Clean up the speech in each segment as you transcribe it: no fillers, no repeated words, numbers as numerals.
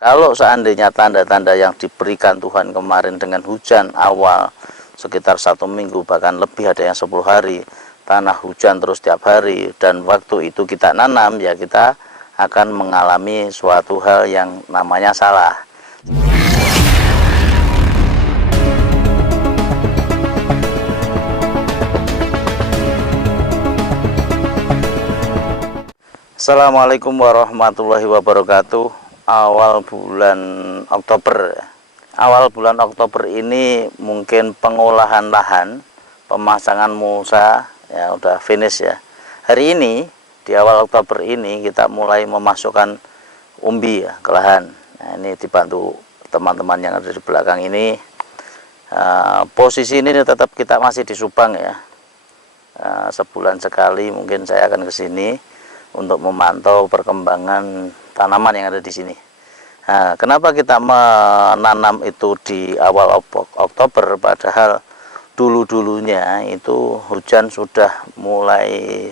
Kalau seandainya tanda-tanda yang diberikan Tuhan kemarin dengan hujan awal sekitar 1 minggu, bahkan lebih, ada yang 10 hari, tanah hujan terus tiap hari, dan waktu itu kita nanam, ya kita akan mengalami suatu hal yang namanya salah. Assalamualaikum warahmatullahi wabarakatuh. Awal bulan Oktober ini mungkin pengolahan lahan, pemasangan mulsa ya udah finish ya. Hari ini di awal Oktober ini kita mulai memasukkan umbi ya ke lahan. Nah, ini dibantu teman-teman yang ada di belakang ini. Posisi ini tetap kita masih di Subang ya. Sebulan sekali mungkin saya akan ke sini untuk memantau perkembangan tanaman yang ada di sini. Nah, kenapa kita menanam itu di awal Oktober, padahal dulu-dulunya itu hujan sudah mulai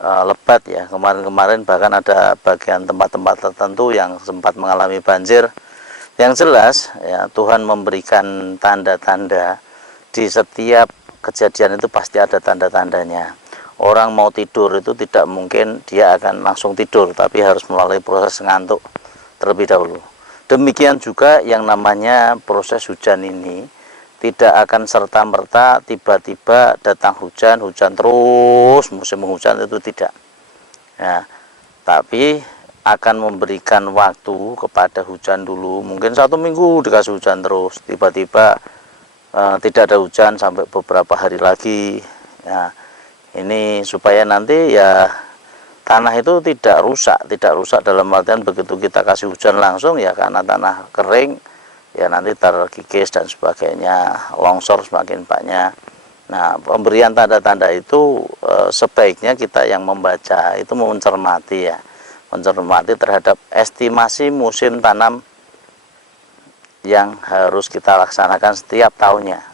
lebat ya. Kemarin-kemarin bahkan ada bagian tempat-tempat tertentu yang sempat mengalami banjir. Yang jelas ya, Tuhan memberikan tanda-tanda. Di setiap kejadian itu pasti ada tanda-tandanya. Orang mau tidur itu tidak mungkin dia akan langsung tidur, tapi harus melalui proses ngantuk terlebih dahulu. Demikian juga yang namanya proses hujan ini, tidak akan serta-merta tiba-tiba datang hujan terus, musim hujan itu tidak. Ya, tapi akan memberikan waktu kepada hujan dulu, mungkin 1 minggu dikasih hujan terus, tiba-tiba tidak ada hujan sampai beberapa hari lagi. Ya, ini supaya nanti ya tanah itu tidak rusak dalam artian begitu kita kasih hujan langsung ya, karena tanah kering ya nanti terkikis dan sebagainya, longsor semakin banyak. Nah, pemberian tanda-tanda itu sebaiknya kita yang membaca itu mencermati ya, mencermati terhadap estimasi musim tanam yang harus kita laksanakan setiap tahunnya.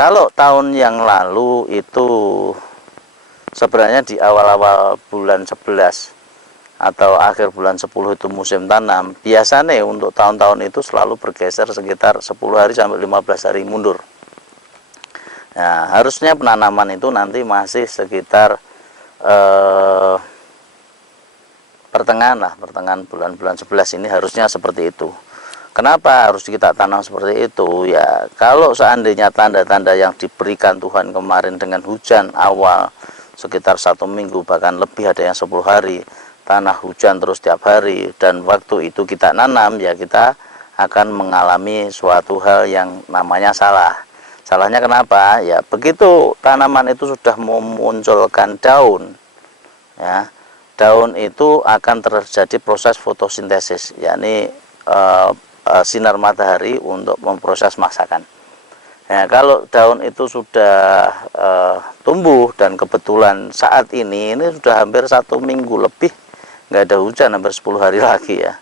Kalau tahun yang lalu itu sebenarnya di awal-awal bulan 11 atau akhir bulan 10 itu musim tanam, biasanya untuk tahun-tahun itu selalu bergeser sekitar 10 hari sampai 15 hari mundur. Nah, harusnya penanaman itu nanti masih sekitar pertengahan bulan-bulan 11 ini harusnya seperti itu. Kenapa harus kita tanam seperti itu? Ya, kalau seandainya tanda-tanda yang diberikan Tuhan kemarin dengan hujan awal sekitar 1 minggu, bahkan lebih, ada yang 10 hari, tanah hujan terus tiap hari, dan waktu itu kita nanam, ya kita akan mengalami suatu hal yang namanya salah. Salahnya kenapa? Ya, begitu tanaman itu sudah memunculkan daun, ya, daun itu akan terjadi proses fotosintesis, yakni sinar matahari untuk memproses masakan. Nah, kalau daun itu sudah tumbuh, dan kebetulan saat ini sudah hampir 1 minggu lebih nggak ada hujan, hampir 10 hari lagi ya.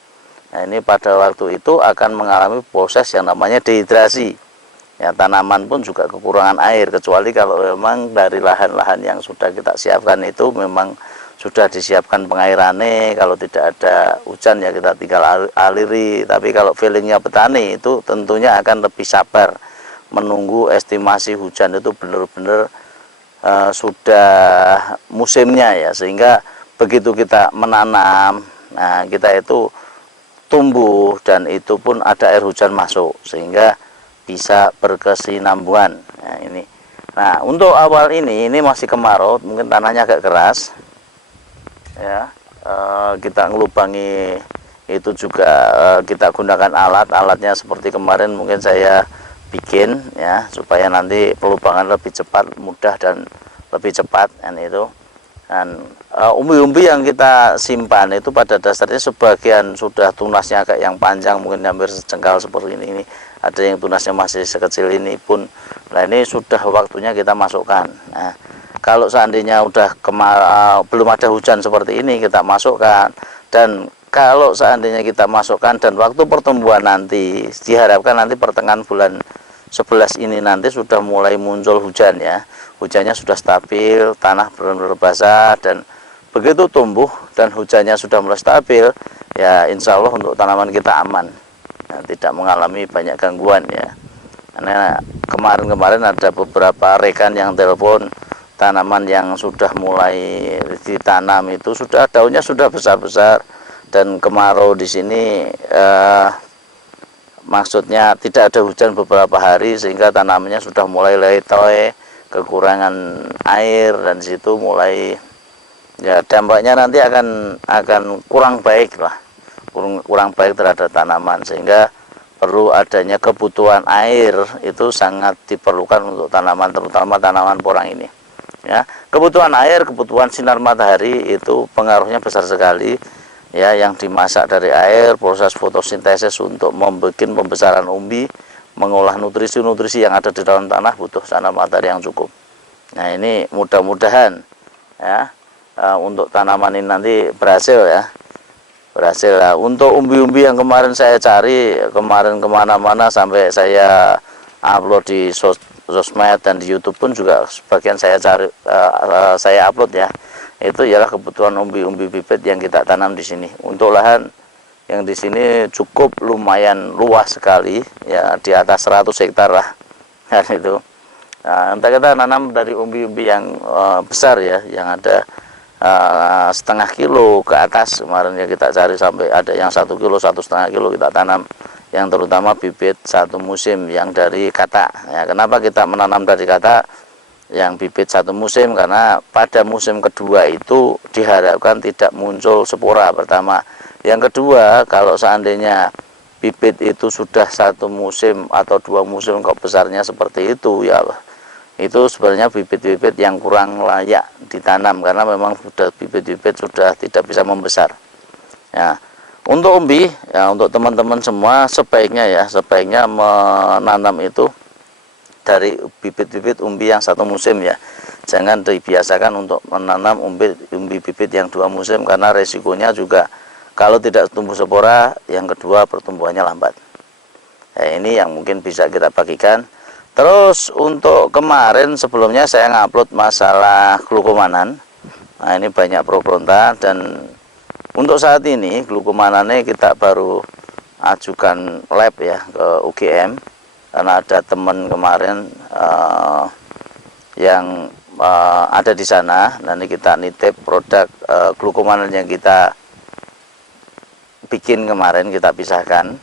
Nah, ini pada waktu itu akan mengalami proses yang namanya dehidrasi. Ya, tanaman pun juga kekurangan air, kecuali kalau memang dari lahan-lahan yang sudah kita siapkan itu memang sudah disiapkan pengairannya, kalau tidak ada hujan ya kita tinggal aliri. Tapi kalau feelingnya petani itu tentunya akan lebih sabar menunggu estimasi hujan itu benar-benar sudah musimnya ya, sehingga begitu kita menanam, nah kita itu tumbuh dan itu pun ada air hujan masuk sehingga bisa berkesinambungan. Nah, ini. Nah, untuk awal ini masih kemarau, mungkin tanahnya agak keras. Ya, kita ngelubangi itu juga kita gunakan alatnya seperti kemarin mungkin saya bikin ya, supaya nanti pelubangan lebih cepat, mudah dan lebih cepat. Dan itu, dan umbi-umbi yang kita simpan itu pada dasarnya sebagian sudah tunasnya agak yang panjang, mungkin hampir sejengkal seperti ini. Ada yang tunasnya masih sekecil ini pun. Nah, ini sudah waktunya kita masukkan. Nah, kalau seandainya udah belum ada hujan seperti ini, kita masukkan. Dan kalau seandainya kita masukkan dan waktu pertumbuhan nanti diharapkan nanti pertengahan bulan 11 ini nanti sudah mulai muncul hujan ya. Hujannya sudah stabil, tanah benar-benar basah, dan begitu tumbuh dan hujannya sudah mulai stabil, ya insya Allah untuk tanaman kita aman, ya, tidak mengalami banyak gangguan ya. Karena kemarin-kemarin ada beberapa rekan yang telepon tanaman yang sudah mulai ditanam itu sudah daunnya sudah besar-besar, dan kemarau di sini maksudnya tidak ada hujan beberapa hari sehingga tanamannya sudah mulai letoy, kekurangan air, dan situ mulai ya dampaknya nanti akan kurang baik lah, kurang baik terhadap tanaman, sehingga perlu adanya kebutuhan air itu sangat diperlukan untuk tanaman, terutama tanaman porang ini ya. Kebutuhan air, kebutuhan sinar matahari itu pengaruhnya besar sekali ya, yang dimasak dari air, proses fotosintesis untuk membuat pembesaran umbi, mengolah nutrisi-nutrisi yang ada di dalam tanah butuh sinar matahari yang cukup. Nah ini mudah-mudahan ya untuk tanaman ini nanti berhasil ya, berhasil lah. Untuk umbi-umbi yang kemarin saya cari, kemarin kemana-mana sampai saya upload di sosmed dan di YouTube pun juga sebagian saya cari, saya upload ya. Itu ialah kebutuhan umbi-umbi bibit yang kita tanam di sini. Untuk lahan yang di sini cukup lumayan luas sekali ya, di atas 100 hektar lah kan itu. Nah, entah kita nanam dari umbi-umbi yang besar ya, yang ada setengah kilo ke atas. Kemarin ya kita cari sampai ada yang 1 kilo, 1,5 kilo kita tanam, yang terutama bibit satu musim yang dari kata ya. Kenapa kita menanam dari kata yang bibit satu musim? Karena pada musim kedua itu diharapkan tidak muncul spora pertama. Yang kedua, kalau seandainya bibit itu sudah satu musim atau 2 musim kok besarnya seperti itu ya, itu sebenarnya bibit-bibit yang kurang layak ditanam, karena memang sudah bibit-bibit sudah tidak bisa membesar ya. Untuk umbi ya, untuk teman-teman semua sebaiknya menanam itu dari bibit-bibit umbi yang satu musim ya. Jangan dibiasakan untuk menanam umbi bibit yang 2 musim, karena resikonya juga kalau tidak tumbuh spora, yang kedua pertumbuhannya lambat ya. Ini yang mungkin bisa kita bagikan. Terus untuk kemarin sebelumnya saya ngupload masalah glukomanan. Nah ini banyak pro kontra, dan untuk saat ini glukomanannya kita baru ajukan lab ya ke UGM, karena ada teman kemarin yang ada di sana. Nanti kita nitip produk glukomanan yang kita bikin kemarin, kita pisahkan.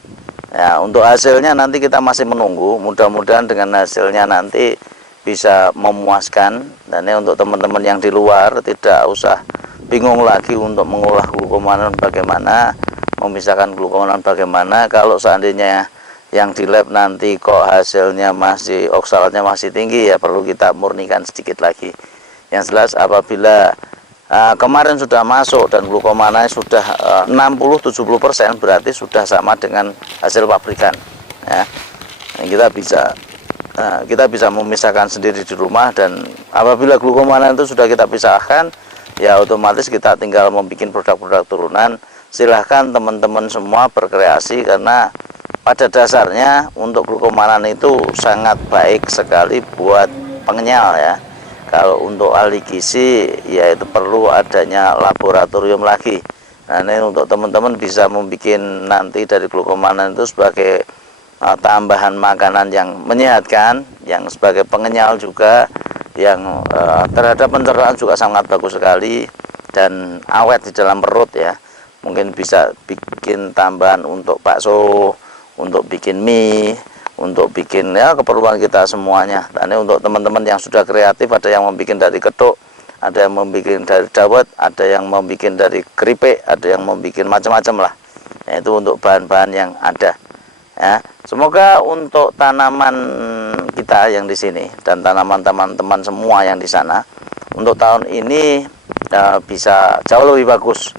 Ya, untuk hasilnya nanti kita masih menunggu. Mudah-mudahan dengan hasilnya nanti bisa memuaskan. Dan ini untuk teman-teman yang di luar tidak usah bingung lagi untuk mengolah glukomanan bagaimana, memisahkan glukomanan bagaimana. Kalau seandainya yang di lab nanti kok hasilnya masih oksalatnya masih tinggi, ya perlu kita murnikan sedikit lagi. Yang jelas apabila kemarin sudah masuk dan glukomananya sudah 60-70%, berarti sudah sama dengan hasil pabrikan ya. Kita bisa memisahkan sendiri di rumah, dan apabila glukomanan itu sudah kita pisahkan ya, otomatis kita tinggal membuat produk-produk turunan. Silahkan teman-teman semua berkreasi, karena pada dasarnya untuk glukomanan itu sangat baik sekali buat pengenyal ya. Kalau untuk ahli gizi ya itu perlu adanya laboratorium lagi. Nah ini untuk teman-teman bisa membuat nanti dari glukomanan itu sebagai tambahan makanan yang menyehatkan, yang sebagai pengenyal juga, yang terhadap pencernaan juga sangat bagus sekali dan awet di dalam perut ya. Mungkin bisa bikin tambahan untuk bakso, untuk bikin mie, untuk bikin ya keperluan kita semuanya. Dan ini untuk teman-teman yang sudah kreatif, ada yang membuat dari ketuk, ada yang membuat dari dawet, ada yang membuat dari keripik, ada yang membuat macam-macam lah. Ya, itu untuk bahan-bahan yang ada. Ya, semoga untuk tanaman kita yang di sini dan tanaman teman-teman semua yang di sana untuk tahun ini bisa jauh lebih bagus.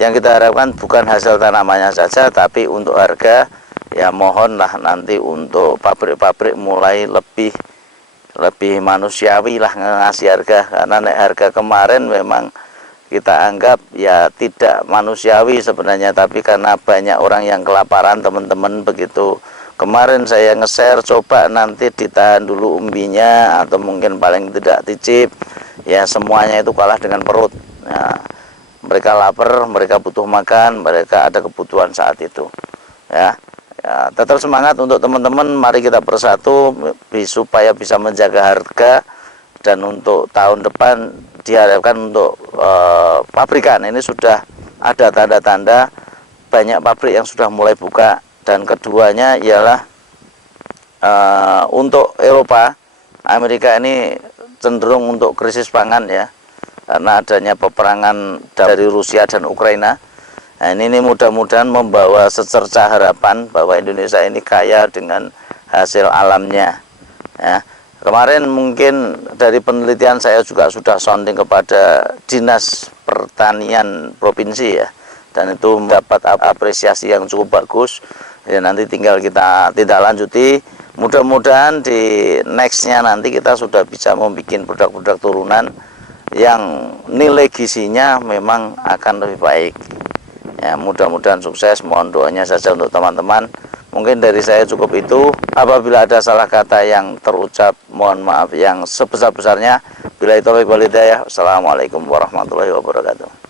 Yang kita harapkan bukan hasil tanamannya saja, tapi untuk harga. Ya mohonlah nanti untuk pabrik-pabrik mulai lebih manusiawi lah ngasih harga, karena harga kemarin memang kita anggap ya tidak manusiawi sebenarnya, tapi karena banyak orang yang kelaparan teman-teman. Begitu kemarin saya nge-share, coba nanti ditahan dulu umbinya atau mungkin paling tidak dicip ya, semuanya itu kalah dengan perut ya. mereka lapar, mereka butuh makan, mereka ada kebutuhan saat itu. Ya, tetap semangat untuk teman-teman. Mari kita bersatu supaya bisa menjaga harga, dan untuk tahun depan diharapkan untuk pabrikan ini sudah ada tanda-tanda banyak pabrik yang sudah mulai buka. Dan keduanya ialah untuk Eropa, Amerika ini cenderung untuk krisis pangan ya, karena adanya peperangan dari Rusia dan Ukraina. Nah, ini mudah-mudahan membawa secerca harapan bahwa Indonesia ini kaya dengan hasil alamnya. Ya, kemarin mungkin dari penelitian saya juga sudah sounding kepada Dinas Pertanian Provinsi ya, dan itu mendapat apresiasi yang cukup bagus. Ya, nanti tinggal kita tindak lanjuti. Mudah-mudahan di nextnya nanti kita sudah bisa membuat produk-produk turunan yang nilai gizinya memang akan lebih baik. Ya, mudah-mudahan sukses. Mohon doanya saja untuk teman-teman. Mungkin dari saya cukup itu. Apabila ada salah kata yang terucap, mohon maaf yang sebesar-besarnya. Billahi taufiq wal hidayah. Wassalamualaikum warahmatullahi wabarakatuh.